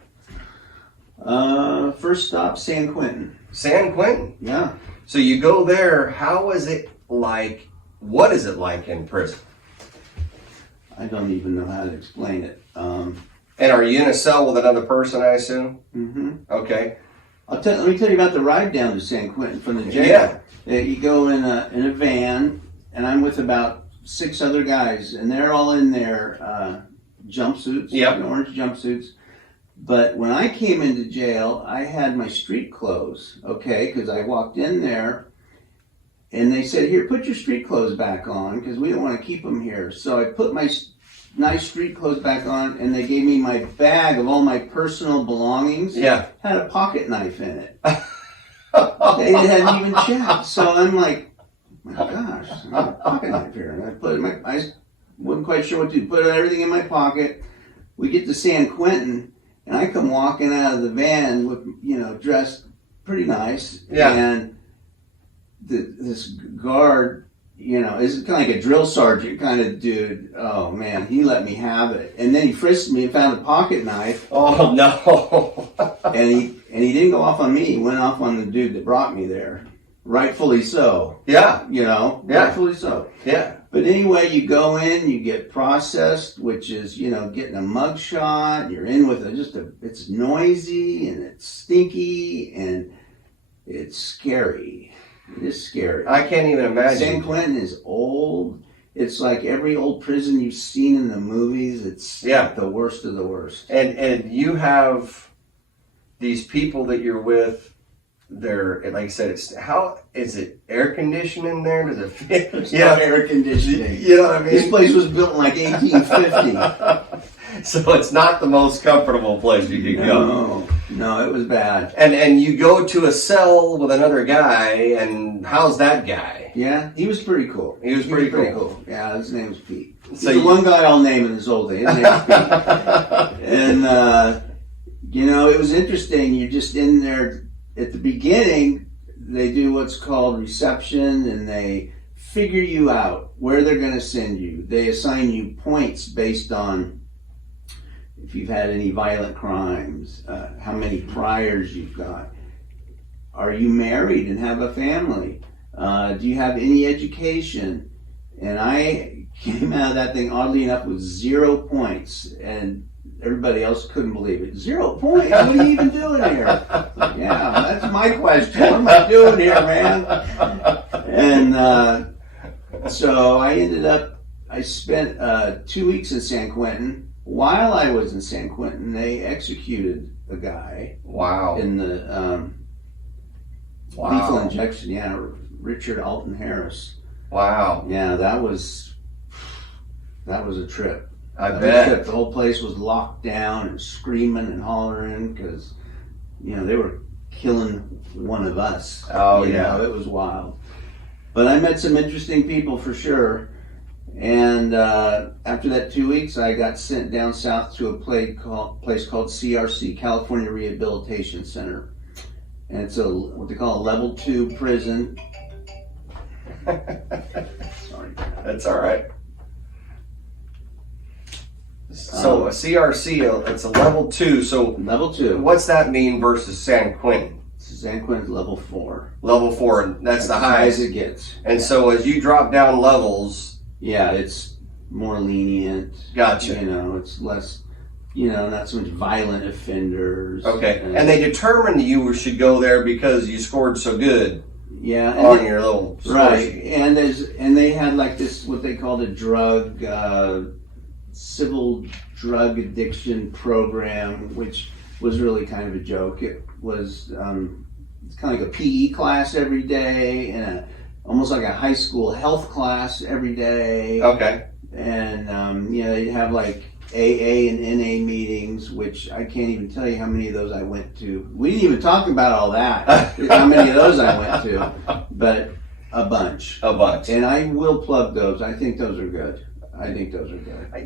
First stop, San Quentin. San Quentin? Yeah. So you go there. How is it like? What is it like in prison? I don't even know how to explain it. And are you in a cell with another person, I assume? Mm-hmm. Okay. Let me tell you about the ride down to San Quentin from the jail. Yeah. You go in a van, and I'm with about 6 other guys, and they're all in their jumpsuits, orange jumpsuits. But when I came into jail, I had my street clothes, okay, because I walked in there, and they said, here, put your street clothes back on, because we don't want to keep them here. So I put my nice street clothes back on, and they gave me my bag of all my personal belongings. Yeah. Had a pocket knife in it. They hadn't even checked. So I'm like, my gosh, I have a pocket knife here. And I put it in I wasn't quite sure what to do. Put everything in my pocket. We get to San Quentin, and I come walking out of the van with, dressed pretty nice. Yeah. And this guard, is kind of like a drill sergeant kind of dude. Oh man, he let me have it. And then he frisked me and found a pocket knife. Oh no. and he didn't go off on me. He went off on the dude that brought me there. Rightfully so. Yeah. Yeah. Rightfully so. Yeah. But anyway, you go in, you get processed, which is, getting a mug shot. You're in with it's noisy and it's stinky and it's scary. It is scary. I can't even imagine. San Quentin is old. It's like every old prison you've seen in the movies. It's the worst of the worst. And you have these people that you're with. They're, like I said, how is it air conditioning there? Does it fit? It's not air conditioning. You know what I mean? This place was built in like 1850. So it's not the most comfortable place you could go. No, it was bad. And you go to a cell with another guy, and how's that guy? Yeah, he was pretty cool. He was pretty cool. Yeah, his name was Pete. So the one guy I'll name in his old age. His name was Pete. And, it was interesting. You're just in there. At the beginning, they do what's called reception, and they figure you out where they're going to send you. They assign you points based on if you've had any violent crimes, how many priors you've got. Are you married and have a family? Do you have any education? And I came out of that thing, oddly enough, with 0 points, and everybody else couldn't believe it. 0 points? What are you even doing here? Yeah, that's my question. What am I doing here, man? And so I spent 2 weeks in San Quentin. While I was in San Quentin, they executed a guy. Wow. In the lethal injection. Yeah, Richard Alton Harris. Wow. Yeah, that was a trip. I bet. The whole place was locked down and screaming and hollering because, they were killing one of us. Oh, yeah. It was wild. But I met some interesting people for sure. And after that 2 weeks, I got sent down south to a place called CRC, California Rehabilitation Center. And it's what they call a level 2 prison. Sorry. That's all right. So a CRC, it's a level 2. So Level 2. what's that mean versus San Quentin? San Quentin's level 4. Level 4, and that's the as high highest as it gets. And so as you drop down levels, yeah, it's more lenient. Gotcha. You know, it's less, not so much violent offenders. Okay. And they determined you should go there because you scored so good. Yeah. On your little right. sheet. And they had like this, what they called a drug, civil drug addiction program, which was really kind of a joke. It was it's kind of like a PE class every day and almost like a high school health class every day. Okay. And they'd have like AA and NA meetings, which I can't even tell you how many of those I went to. We didn't even talk about all that, how many of those I went to, but a bunch. A bunch. And I will plug those. I think those are good.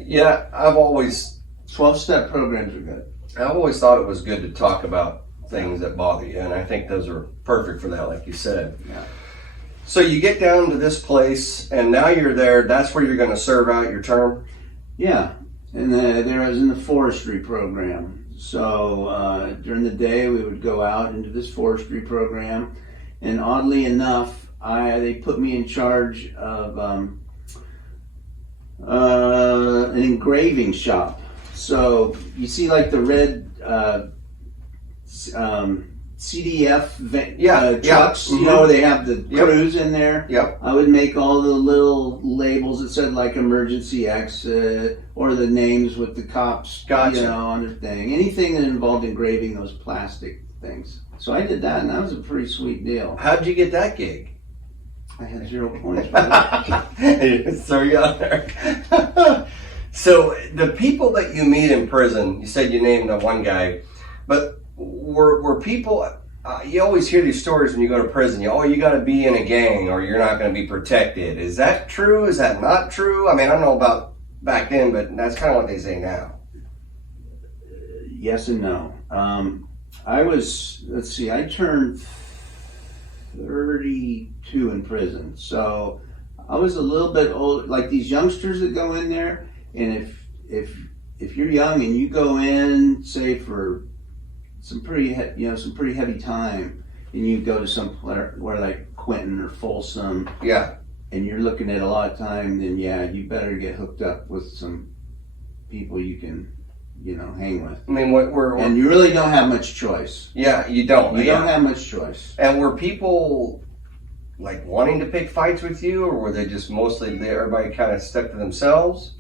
Yeah, I've always 12-step programs are good. I've always thought it was good to talk about things that bother you, and I think those are perfect for that, like you said. Yeah. So you get down to this place, and now you're there. That's where you're going to serve out your term? Yeah, and there I was in the forestry program. So during the day, we would go out into this forestry program, and oddly enough, they put me in charge of an engraving shop. So you see like the red CDF trucks, Mm-hmm. where they have the crews in there. Yep. I would make all the little labels that said like emergency exit or the names with the cops, Gotcha. On their thing. Anything that involved engraving those plastic things. So I did that, and that was a pretty sweet deal. How'd you get that gig? I had 0 points for that. So you're out there. So the people that you meet in prison, you said you named the one guy, but were people, you always hear these stories when you go to prison, you got to be in a gang or you're not going to be protected. Is that true? Is that not true? I mean, I don't know about back then, but that's kind of what they say now. Yes and no. I turned 32 in prison. So I was a little bit old, like these youngsters that go in there, and if you're young and you go in, say for some pretty heavy time, and you go to somewhere like Quentin or Folsom, yeah, and you're looking at a lot of time, then you better get hooked up with some people you can hang with. I mean, and you really don't have much choice. Yeah, you don't. You don't have much choice. And were people like wanting to pick fights with you, or were they just mostly everybody kind of stuck to themselves?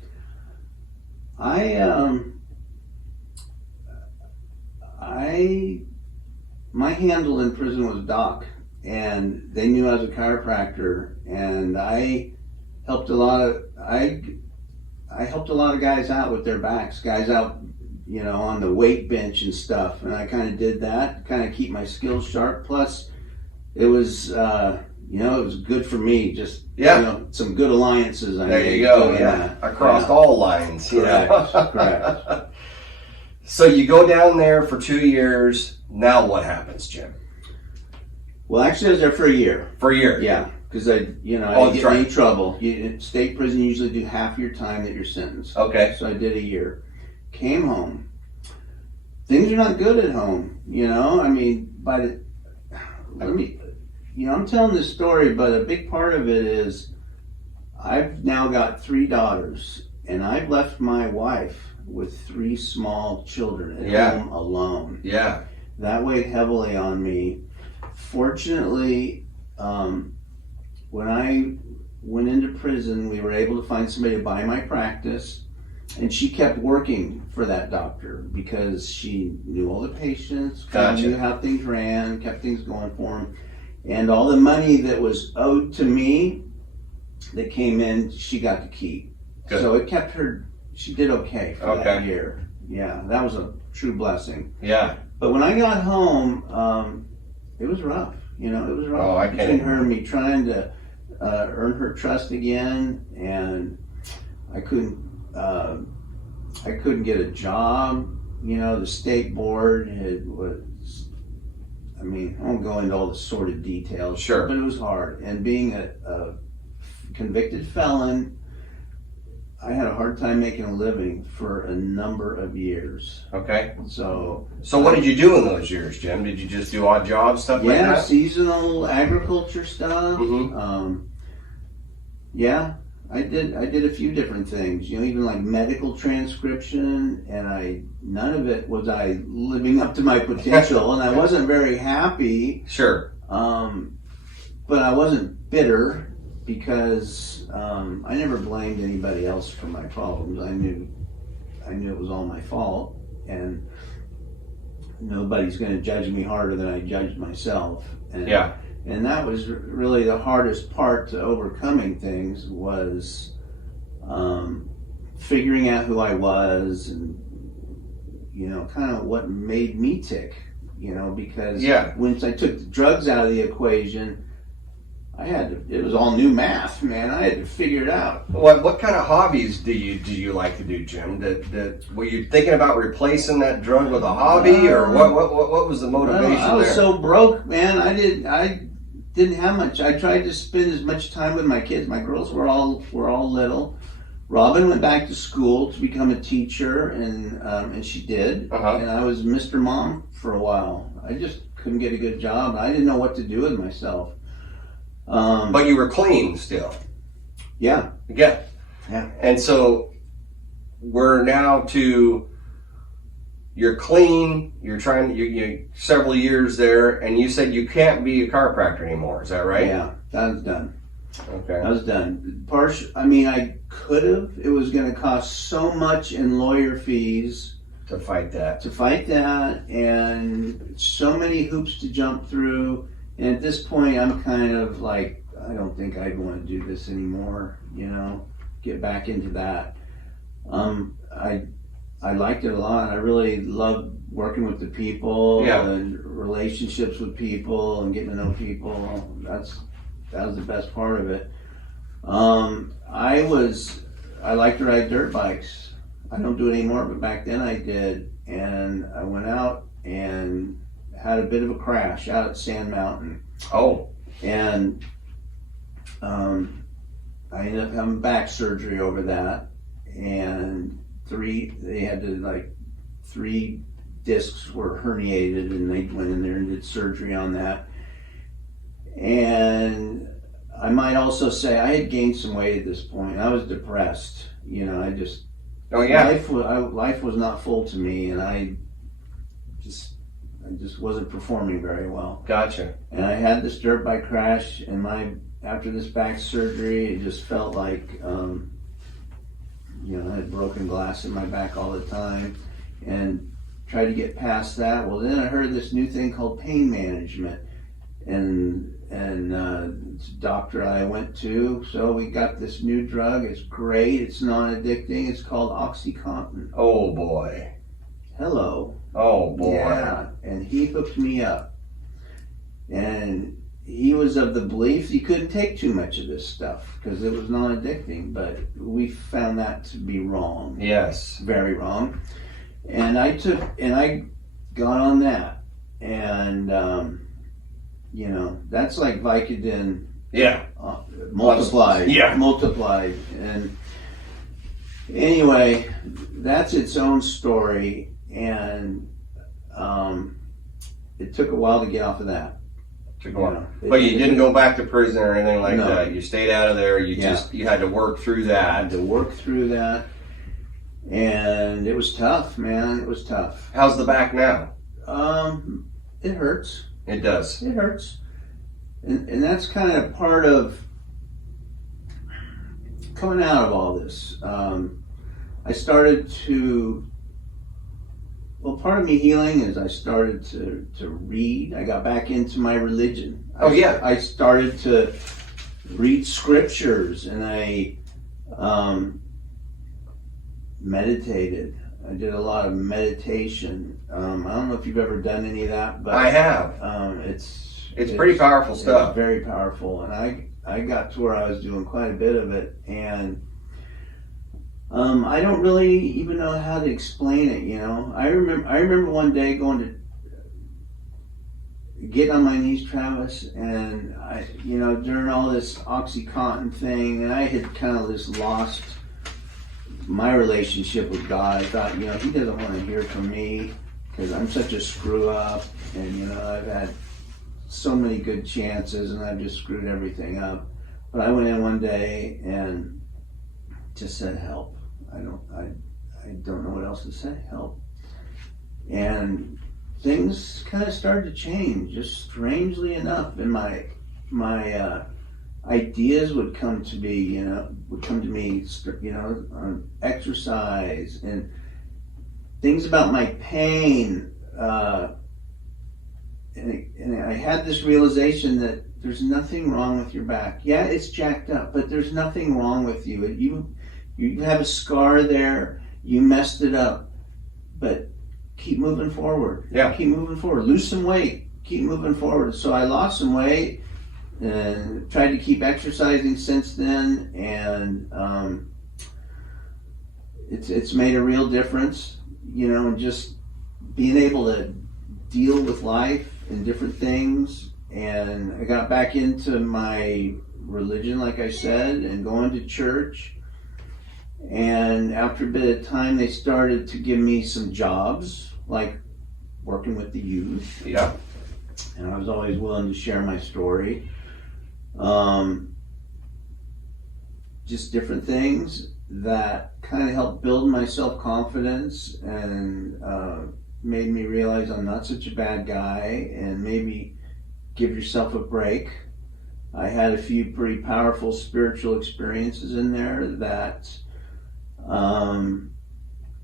My handle in prison was Doc, and they knew I was a chiropractor, and I helped a lot of guys out with their backs, guys out, on the weight bench and stuff, and I kind of did that, kind of keep my skills sharp. Plus, it was, it was good for me. Just some good alliances. There you go. Yeah, across all lines. Correct. So you go down there for 2 years. Now what happens, Jim? Well, actually, I was there for a year. For a year. Yeah, because I didn't get any trouble. In state prison, you usually do half your time that you're sentenced. Okay. So I did a year. Came home. Things are not good at home. I mean, I'm telling this story, but a big part of it is I've now got 3 daughters, and I've left my wife with 3 small children at home alone. Yeah. That weighed heavily on me. Fortunately, when I went into prison, we were able to find somebody to buy my practice, and she kept working for that doctor because she knew all the patients, knew how things ran, kept things going for them. And all the money that was owed to me that came in, she got to keep. Good. So it kept her, she did okay for that year. Yeah, that was a true blessing. Yeah. But when I got home, it was rough. It was rough. Oh, I can't. Between her and me trying to earn her trust again, and I couldn't get a job. The state board I won't go into all the sordid details. Sure. But it was hard. And being a convicted felon. I had a hard time making a living for a number of years. Okay. So what did you do in those years, Jim? Did you just do odd jobs, stuff like that? Yeah, seasonal agriculture stuff. Mm-hmm. Yeah, I did a few different things. You know, even like medical transcription, and none of it was I living up to my potential, and I wasn't very happy. Sure. But I wasn't bitter because I never blamed anybody else for my problems. I knew it was all my fault, and nobody's going to judge me harder than I judged myself. And, yeah. And that was really the hardest part to overcoming things was figuring out who I was and, you know, kind of what made me tick, you know, because once I took the drugs out of the equation, it was all new math, man. I had to figure it out. What kind of hobbies do you like to do, Jim? Were you thinking about replacing that drug with a hobby, or what was the motivation I was there? so broke, man. I didn't have much. I tried to spend as much time with my kids. My girls were all little. Robin went back to school to become a teacher, and she did. And I was Mr. Mom for a while. I just couldn't get a good job. I didn't know what to do with myself. But you were clean still. Yeah. Yeah. And so we're now you're clean, you're several years there, and you said you can't be a chiropractor anymore, is that right? Yeah, that was done. Okay. That was done. I could have. It was going to cost so much in lawyer fees. To fight that. And so many hoops to jump through. And at this point, I'm kind of like, I don't think I'd want to do this anymore, you know, get back into that. I liked it a lot. I really loved working with the people and relationships with people and getting to know people. That was the best part of it. I like to ride dirt bikes. I don't do it anymore, but back then I did. And I went out and had a bit of a crash out at Sand Mountain. Oh. And I ended up having back surgery over that. And three discs were herniated, and they went in there and did surgery on that. And I might also say I had gained some weight at this point. I was depressed. You know, life was not full to me, and I just wasn't performing very well. Gotcha. And I had this dirt bike crash, and after this back surgery, it just felt like, I had broken glass in my back all the time, and tried to get past that. Well, then I heard this new thing called pain management, and doctor I went to, so we got this new drug. It's great. It's non-addicting. It's called OxyContin. Oh boy. Hello. Oh boy. Yeah, and he hooked me up. And he was of the belief you couldn't take too much of this stuff because it was non-addicting, but we found that to be wrong. Yes. Very wrong. And I got on that. And, that's like Vicodin. Yeah. Multiplied. Yeah. Multiplied. And anyway, that's its own story. And it took a while to get off of that. But you didn't go back to prison or anything like that. You stayed out of there. You had to work through that. I had to work through that. And it was tough, man. It was tough. How's the back now? It hurts. It does. It hurts. And that's kind of part of coming out of all this. I started to... Well, part of me healing is I started to read. I got back into my religion. I started to read scriptures, and I meditated. I did a lot of meditation. I don't know if you've ever done any of that, but I have. It's pretty powerful stuff. It's very powerful, and I got to where I was doing quite a bit of it, and I don't really even know how to explain it. I remember one day get on my knees, Travis, and I, during all this OxyContin thing, and I had kind of just lost my relationship with God. I thought, He doesn't want to hear from me because I'm such a screw up, and I've had so many good chances, and I've just screwed everything up. But I went in one day and just said, "Help! I don't know what else to say. Help!" And things kind of started to change, just strangely enough. And my ideas would come to me, on exercise and things about my pain. And I had this realization that there's nothing wrong with your back. Yeah, it's jacked up, but there's nothing wrong with you. You have a scar there. You messed it up, but keep moving forward. Yeah. Keep moving forward. Lose some weight. Keep moving forward. So I lost some weight and tried to keep exercising since then, and it's made a real difference. And just being able to deal with life and different things. And I got back into my religion, like I said, and going to church. And after a bit of time, they started to give me some jobs, like working with the youth. Yeah. And I was always willing to share my story. Just different things that kind of helped build my self-confidence and made me realize I'm not such a bad guy, and maybe give yourself a break. I had a few pretty powerful spiritual experiences in there that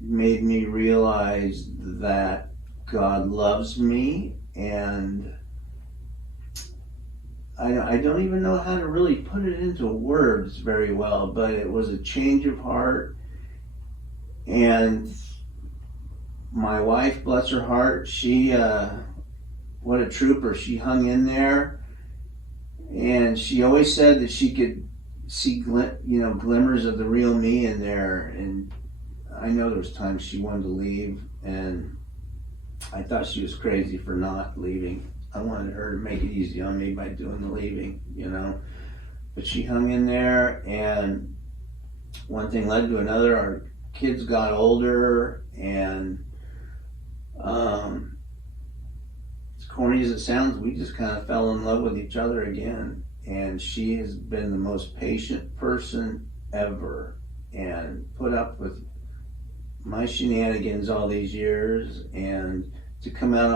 made me realize that God loves me, and I don't even know how to really put it into words very well, but it was a change of heart. And my wife, bless her heart, she, what a trooper, she hung in there, and she always said that she could see glimmers of the real me in there. And I know there was times she wanted to leave, and I thought she was crazy for not leaving. I wanted her to make it easy on me by doing the leaving, but she hung in there, and one thing led to another. Our kids got older, and as corny as it sounds, we just kind of fell in love with each other again. And she has been the most patient person ever, and put up with my shenanigans all these years, and to come out on